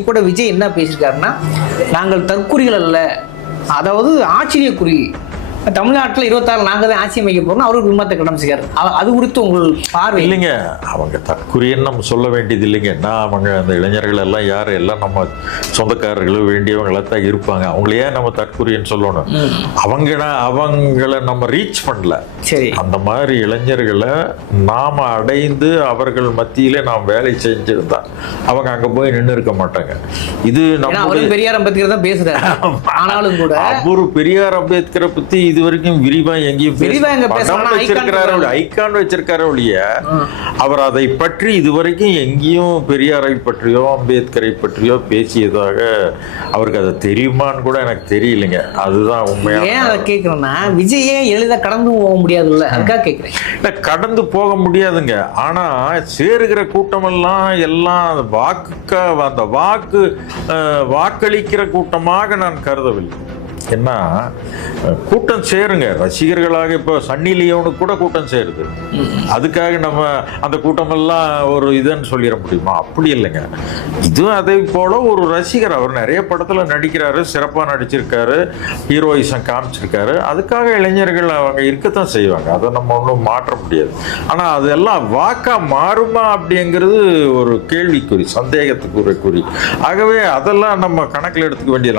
கூட விஜய் என்ன பேசியிருக்காருன்னா, நாங்கள் தற்குறிகள் அல்ல, அதாவது ஆச்சரியக்குறி. தமிழ்நாட்டில் 26 நாங்கள் தான் ஆட்சி அமைக்க போறோம் அவருக்கு விமர்சனத்தை கடமைச்சிருக்காரு. அது குறித்து உங்கள் பார்வை? இல்லைங்க, அவங்க தற்குறின்னு நம்ம சொல்ல வேண்டியது இல்லைங்க. நான் அவங்க அந்த இளைஞர்கள் எல்லாம் யார், எல்லாம் நம்ம சொந்தக்காரர்களும் வேண்டியவங்களா தான் இருப்பாங்க. அவங்களையே நம்ம தற்குறின்னு சொல்லணும். அவங்கள நம்ம ரீச் பண்ணல. சரி, அந்த மாதிரி இளைஞர்களை நாம அடைந்து அவர்கள் மத்தியிலே நாம் வேலை செஞ்சிருந்தா அவங்க அங்க போய் நின்று இருக்க மாட்டாங்க. இது நம்ம பெரியார் அம்பேத்கர் தான் பேசுறாரு. ஆனாலும் கூட அவரு பெரியார் அம்பேத்கரை பத்தி இது வரைக்கும் விரிவா எங்கேயும் ஐகான் வச்சிருக்காரு ஒழிய அவர் அதை பற்றி இதுவரைக்கும் எங்கேயும் பெரியாரை பற்றியோ அம்பேத்கரை பற்றியோ பேசியதாக அவருக்கு அதை தெரியுமான்னு கூட எனக்கு தெரியலைங்க. அதுதான் உண்மையா. ஏன் அதை கேட்கிறேன்னா, விஜயே எளிதா கடந்து போக முடியாதுல்ல, அதுக்காக கேட்கிறேன். கடந்து போக முடியாதுங்க. ஆனா சேருகிற கூட்டமெல்லாம் எல்லாம் அந்த வாக்களிக்கிற கூட்டமாக நான் கருதவில்லை. என்ன கூட்டம் சேருங்க, ரசிகர்களாக. இப்போ சன்னி லியோனுக்கு கூட கூட்டம் சேருது. அதுக்காக நம்ம அந்த கூட்டமெல்லாம் ஒரு இதுன்னு சொல்லிட முடியுமா? அப்படி இல்லைங்க. இதுவும் அதே போல ஒரு ரசிகர். அவர் நிறைய படத்துல நடிக்கிறாரு, சிறப்பாக நடிச்சிருக்காரு, ஹீரோயிசம் காமிச்சிருக்காரு. அதுக்காக இளைஞர்கள் அவங்க இருக்கத்தான் செய்வாங்க. அதை நம்ம ஒன்றும் மாற்ற முடியாது. ஆனா அதெல்லாம் வாக்கா மாறுமா அப்படிங்கிறது ஒரு கேள்விக்குறி, சந்தேகத்துக்குரிய குறி. ஆகவே அதெல்லாம் நம்ம கணக்கில் எடுத்துக்க வேண்டிய